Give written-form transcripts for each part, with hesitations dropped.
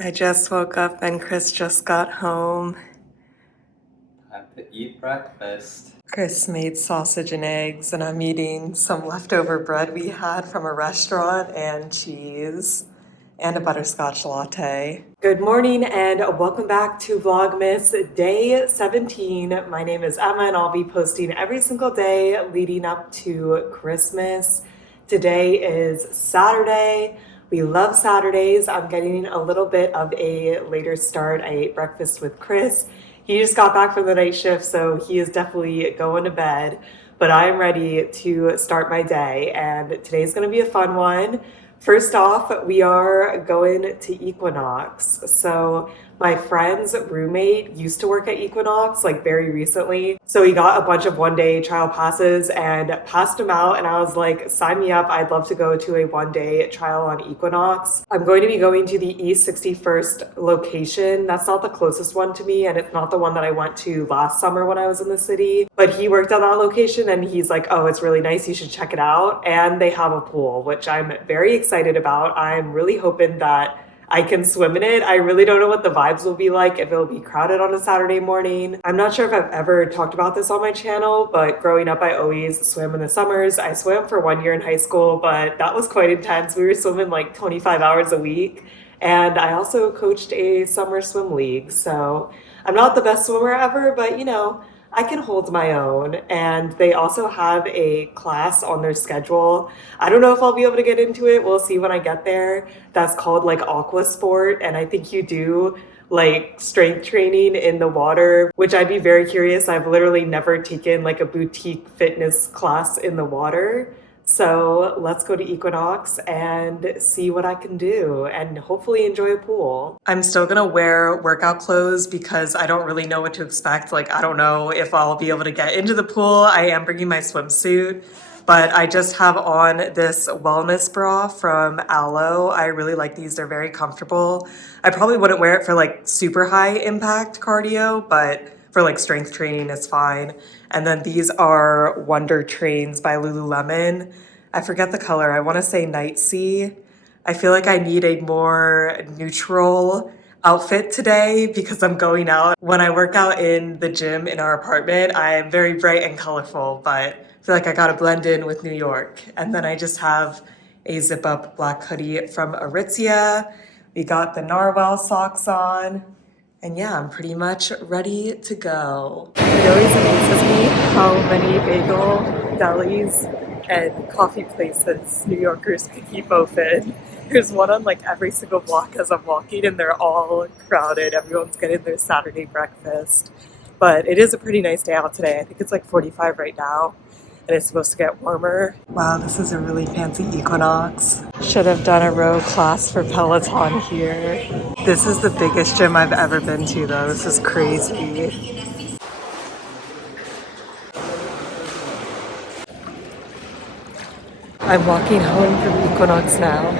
I just woke up and Chris just got home. Time to eat breakfast. Chris made sausage and eggs, and I'm eating some leftover bread we had from a restaurant and cheese and a butterscotch latte. Good morning and welcome back to Vlogmas Day 17. My name is Emma and I'll be posting every single day leading up to Christmas. Today is Saturday. We love Saturdays. I'm getting a little bit of a later start. I ate breakfast with Chris. He just got back from the night shift, so he is definitely going to bed. But I'm ready to start my day, and today's going to be a fun one. First off, we are going to Equinox. So my friend's roommate used to work at Equinox like very recently. So he got a bunch of one-day trial passes and passed them out. And I was like, sign me up. I'd love to go to a one-day trial on Equinox. I'm going to be going to the East 61st location. That's not the closest one to me. And it's not the one that I went to last summer when I was in the city. But he worked at that location and he's like, oh, it's really nice. You should check it out. And they have a pool, which I'm very excited about. I'm really hoping that I can swim in it. I really don't know what the vibes will be like, if it'll be crowded on a Saturday morning. I'm not sure if I've ever talked about this on my channel, but growing up, I always swam in the summers. I swam for 1 year in high school, but that was quite intense. We were swimming like 25 hours a week. And I also coached a summer swim league. So I'm not the best swimmer ever, but you know, I can hold my own. And they also have a class on their schedule. I don't know if I'll be able to get into it. We'll see when I get there. That's called like aqua sport. And I think you do like strength training in the water, which I'd be very curious. I've literally never taken like a boutique fitness class in the water. So let's go to Equinox and see what I can do and hopefully enjoy a pool. I'm still gonna wear workout clothes because I don't really know what to expect. Like, I don't know if I'll be able to get into the pool. I am bringing my swimsuit, but I just have on this wellness bra from Aloe. I really like these, they're very comfortable. I probably wouldn't wear it for like super high impact cardio, but for like strength training is fine. And then these are Wonder Trains by Lululemon. I forget the color. I want to say Night Sea. I feel like I need a more neutral outfit today because I'm going out. When I work out in the gym in our apartment, I am very bright and colorful, but I feel like I gotta blend in with New York. And then I just have a zip up black hoodie from Aritzia. We got the narwhal socks on. And yeah, I'm pretty much ready to go. It always amazes me how many bagel delis and coffee places New Yorkers can keep open. There's one on like every single block as I'm walking and they're all crowded. Everyone's getting their Saturday breakfast. But it is a pretty nice day out today. I think it's like 45 right now. And it's supposed to get warmer. Wow, this is a really fancy Equinox. Should have done a row class for Peloton here. This is the biggest gym I've ever been to though. This is crazy. I'm walking home from Equinox now,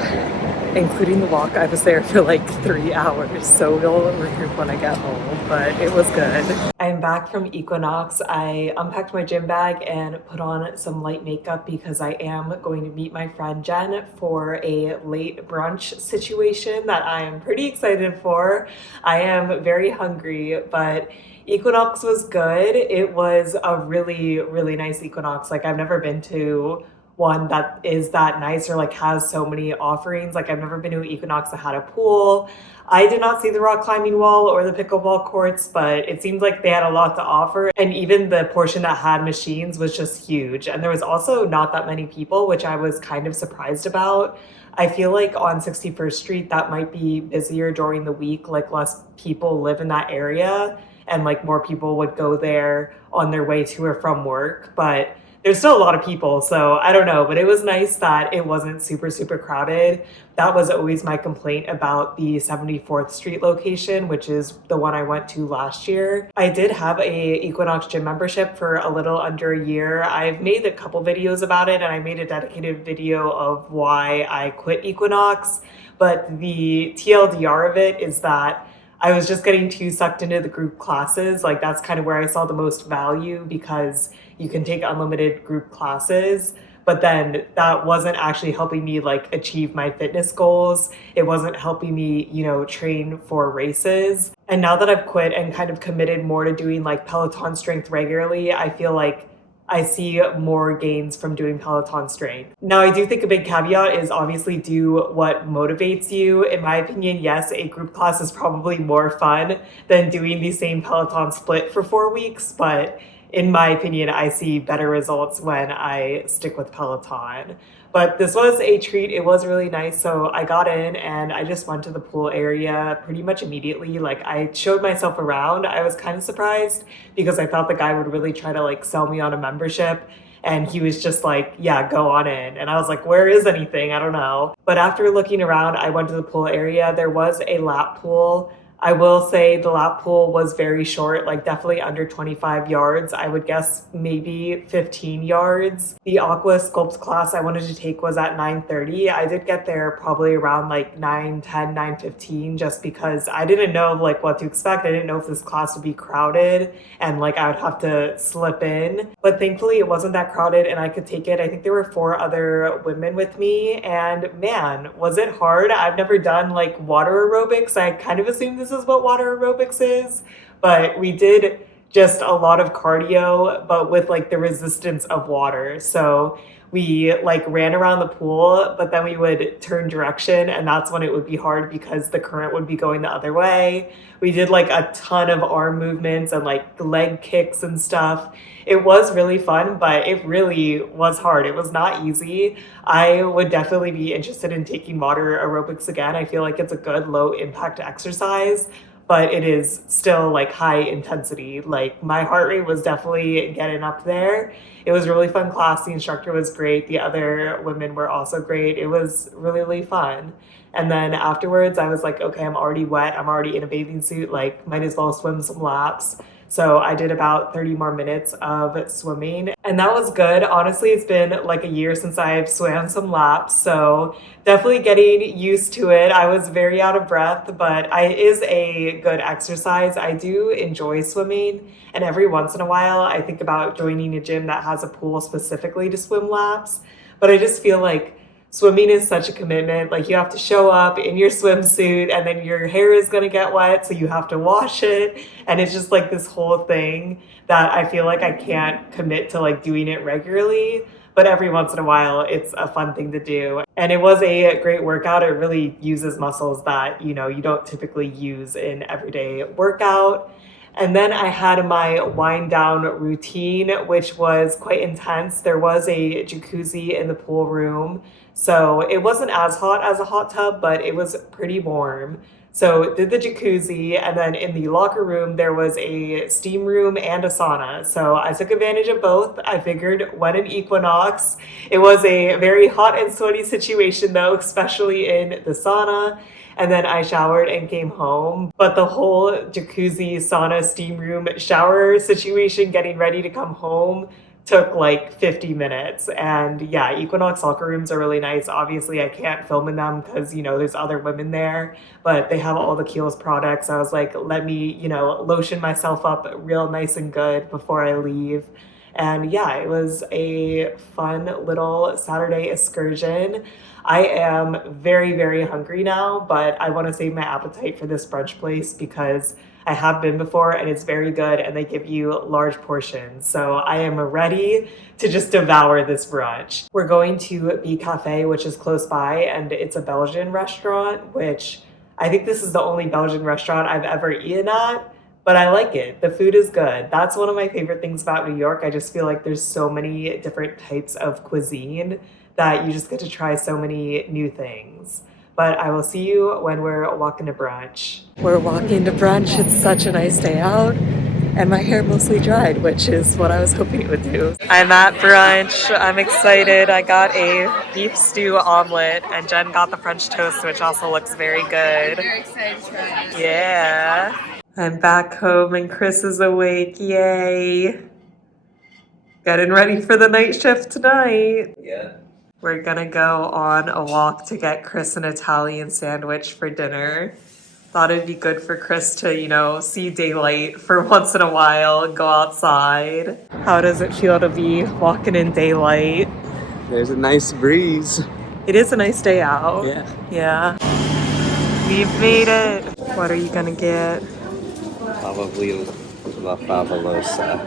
including the walk. I was there for like 3 hours, so we'll recoup when I get home, but it was good. I'm back from Equinox. I unpacked my gym bag and put on some light makeup because I am going to meet my friend Jen for a late brunch situation that I am pretty excited for. I am very hungry, but Equinox was good. It was a really, really nice Equinox. Like, I've never been to one that is that nice or like has so many offerings. Like, I've never been to an Equinox that had a pool. I did not see the rock climbing wall or the pickleball courts, but it seemed like they had a lot to offer. And even the portion that had machines was just huge. And there was also not that many people, which I was kind of surprised about. I feel like on 61st Street, that might be busier during the week, like less people live in that area and like more people would go there on their way to or from work. But there's still a lot of people, so I don't know, but it was nice that it wasn't super, super crowded. That was always my complaint about the 74th Street location, which is the one I went to last year. I did have a Equinox gym membership for a little under a year. I've made a couple videos about it, and I made a dedicated video of why I quit Equinox, but the TLDR of it is that I was just getting too sucked into the group classes. Like, that's kind of where I saw the most value because you can take unlimited group classes. but then that wasn't actually helping me like achieve my fitness goals. It wasn't helping me, you know, train for races. And now that I've quit and kind of committed more to doing like Peloton strength regularly, I feel like I see more gains from doing Peloton strength. Now, I do think a big caveat is obviously do what motivates you. In my opinion, yes, a group class is probably more fun than doing the same Peloton split for 4 weeks, but in my opinion, I see better results when I stick with Peloton. But this was a treat. It was really nice. So I got in and I just went to the pool area pretty much immediately. Like I showed myself around. I was kind of surprised because I thought the guy would really try to like sell me on a membership. And he was just like, yeah, go on in. And I was like, where is anything? I don't know. But after looking around, I went to the pool area. There was a lap pool. I will say the lap pool was very short, like definitely under 25 yards. I would guess maybe 15 yards. The aqua sculpt class I wanted to take was at 9:30. I did get there probably around like 9:10, 9:15, just because I didn't know like what to expect. I didn't know if this class would be crowded and like I would have to slip in. But thankfully it wasn't that crowded and I could take it. I think there were 4 other women with me, and man, was it hard. I've never done like water aerobics. I kind of assumed this is what water aerobics is, but we did just a lot of cardio, but with like the resistance of water. So we like ran around the pool, but then we would turn direction, and that's when it would be hard because the current would be going the other way. We did like a ton of arm movements and like leg kicks and stuff. It was really fun, but it really was hard. It was not easy. I would definitely be interested in taking water aerobics again. I feel like it's a good low impact exercise, but it is still like high intensity. Like my heart rate was definitely getting up there. It was a really fun class. The instructor was great. The other women were also great. It was really, really fun. And then afterwards I was like, okay, I'm already wet. I'm already in a bathing suit. Like might as well swim some laps. So I did about 30 more minutes of swimming, and that was good. Honestly, it's been like a year since I've swam some laps, so definitely getting used to it. I was very out of breath, but it is a good exercise. I do enjoy swimming, and every once in a while I think about joining a gym that has a pool specifically to swim laps, but I just feel like swimming is such a commitment. Like you have to show up in your swimsuit and then your hair is going to get wet, so you have to wash it. And it's just like this whole thing that I feel like I can't commit to like doing it regularly. But every once in a while, it's a fun thing to do. And it was a great workout. It really uses muscles that, you know, you don't typically use in everyday workout. And then I had my wind down routine, which was quite intense. There was a jacuzzi in the pool room, so it wasn't as hot as a hot tub, but it was pretty warm. So did the jacuzzi, and then in the locker room, there was a steam room and a sauna. So I took advantage of both. I figured when in Equinox, it was a very hot and sweaty situation though, especially in the sauna. And then I showered and came home. But the whole jacuzzi, sauna, steam room, shower situation, getting ready to come home, took like 50 minutes. And yeah, Equinox locker rooms are really nice. Obviously, I can't film in them because, you know, there's other women there, but they have all the Kiehl's products. I was like, let me, you know, lotion myself up real nice and good before I leave. And yeah, it was a fun little Saturday excursion. I am very, very hungry now, but I want to save my appetite for this brunch place because I have been before and it's very good and they give you large portions. So I am ready to just devour this brunch. We're going to B Cafe, which is close by, and it's a Belgian restaurant, which I think this is the only Belgian restaurant I've ever eaten at, but I like it. The food is good. That's one of my favorite things about New York. I just feel like there's so many different types of cuisine that you just get to try so many new things. But I will see you when we're walking to brunch. We're walking to brunch. It's such a nice day out, and my hair mostly dried, which is what I was hoping it would do. I'm at brunch. I'm excited. I got a beef stew omelet, and Jen got the French toast, which also looks very good. I'm very excited to try it. Yeah. I'm back home and Chris is awake. Yay. Getting ready for the night shift tonight. Yeah. We're gonna go on a walk to get Chris an Italian sandwich for dinner. Thought it'd be good for Chris to, you know, see daylight for once in a while and go outside. How does it feel to be walking in daylight? There's a nice breeze. It is a nice day out. Yeah. Yeah. We've made it. What are you gonna get? Probably La Favolosa.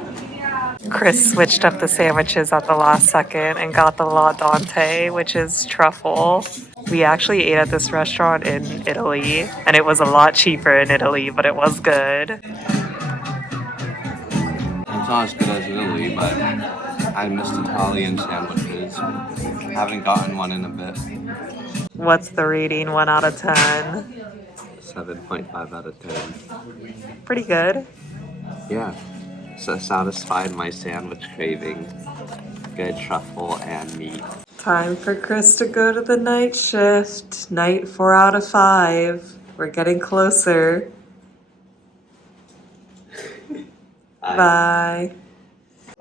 Chris switched up the sandwiches at the last second and got the La Dante, which is truffle. We actually ate at this restaurant in Italy, and it was a lot cheaper in Italy, but it was good. It's not as good as Italy, but I missed Italian sandwiches. Haven't gotten one in a bit. What's the rating? 1 out of 10. 7.5 out of 10. Pretty good. Yeah. So satisfied my sandwich craving. Good truffle and meat. Time for Chris to go to the night shift. Night 4 out of 5. We're getting closer. Bye.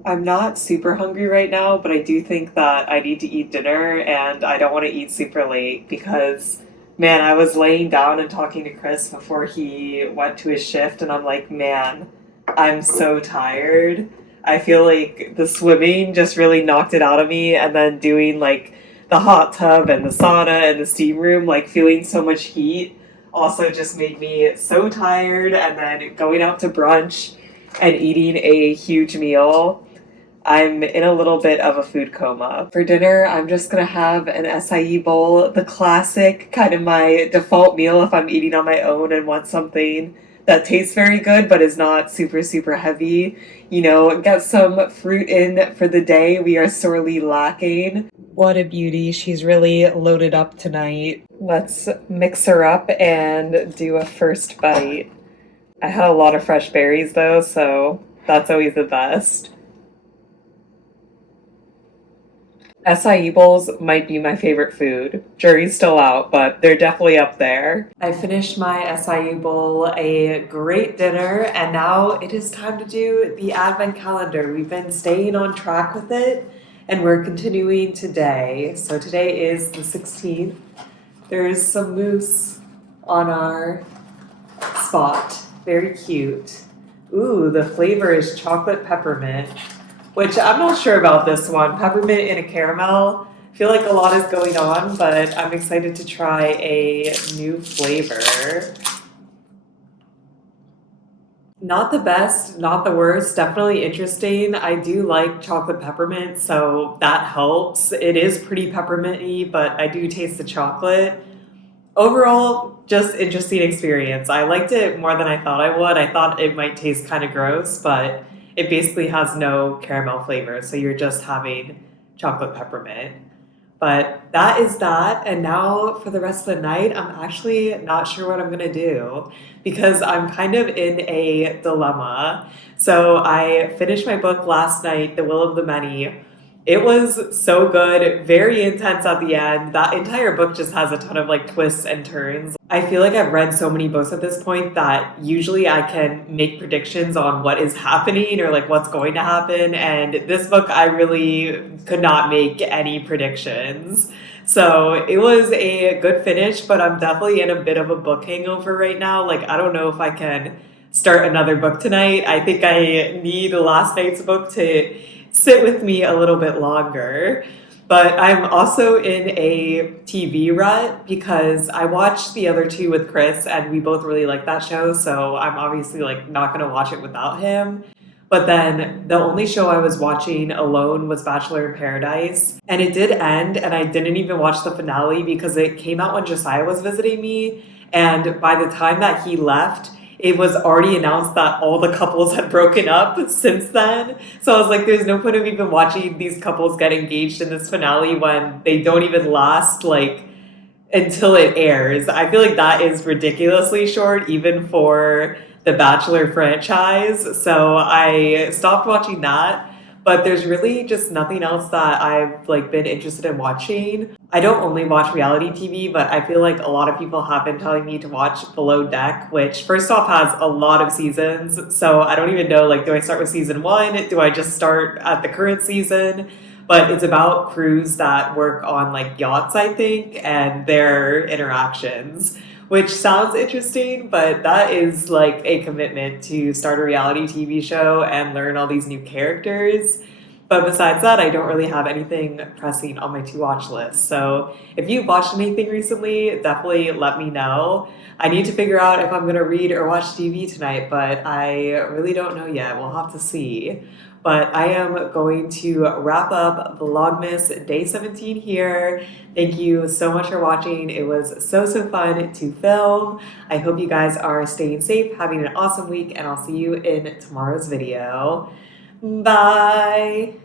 I'm not super hungry right now, but I do think that I need to eat dinner, and I don't want to eat super late because, man, I was laying down and talking to Chris before he went to his shift, and I'm like, man, I'm so tired. I feel like the swimming just really knocked it out of me, and then doing like the hot tub and the sauna and the steam room, like feeling so much heat, also just made me so tired. And then going out to brunch and eating a huge meal, I'm in a little bit of a food coma. For dinner, I'm just gonna have an acai bowl, the classic, kind of my default meal if I'm eating on my own and want something that tastes very good but is not super, super heavy. You know, get some fruit in for the day. We are sorely lacking. What a beauty. She's really loaded up tonight. Let's mix her up and do a first bite. I had a lot of fresh berries though, so that's always the best. Acai bowls might be my favorite food. Jury's still out, but they're definitely up there. I finished my acai bowl, a great dinner, and now it is time to do the advent calendar. We've been staying on track with it, and we're continuing today. So today is the 16th. There's some mousse on our spot. Very cute. Ooh, the flavor is chocolate peppermint, which I'm not sure about this one. Peppermint in a caramel. I feel like a lot is going on, but I'm excited to try a new flavor. Not the best, not the worst, definitely interesting. I do like chocolate peppermint, so that helps. It is pretty pepperminty, but I do taste the chocolate. Overall, just interesting experience. I liked it more than I thought I would. I thought it might taste kind of gross, but it basically has no caramel flavor, so you're just having chocolate peppermint. But that is that, and now for the rest of the night, I'm actually not sure what I'm gonna do because I'm kind of in a dilemma. So I finished my book last night, The Will of the Many. It was so good, very intense at the end. That entire book just has a ton of like twists and turns. I feel like I've read so many books at this point that usually I can make predictions on what is happening or like what's going to happen. And this book, I really could not make any predictions. So it was a good finish, but I'm definitely in a bit of a book hangover right now. Like, I don't know if I can start another book tonight. I think I need last night's book to sit with me a little bit longer. But I'm also in a TV rut because I watched the other two with Chris and we both really like that show, so I'm obviously like not gonna watch it without him. But then the only show I was watching alone was Bachelor in Paradise, and it did end and I didn't even watch the finale because it came out when Josiah was visiting me, and by the time that he left, it was already announced that all the couples had broken up since then. So I was like, there's no point of even watching these couples get engaged in this finale when they don't even last like until it airs. I feel like that is ridiculously short even for the Bachelor franchise. So I stopped watching that. But there's really just nothing else that I've like been interested in watching. I don't only watch reality TV, but I feel like a lot of people have been telling me to watch Below Deck, which first off has a lot of seasons. So I don't even know, like, do I start with season 1? Do I just start at the current season? But it's about crews that work on like yachts, I think, and their interactions, which sounds interesting, but that is like a commitment to start a reality TV show and learn all these new characters. But besides that, I don't really have anything pressing on my to watch list. So if you've watched anything recently, definitely let me know. I need to figure out if I'm going to read or watch TV tonight, but I really don't know yet. We'll have to see. But I am going to wrap up Vlogmas Day 17 here. Thank you so much for watching. It was so fun to film. I hope you guys are staying safe, having an awesome week, and I'll see you in tomorrow's video. Bye!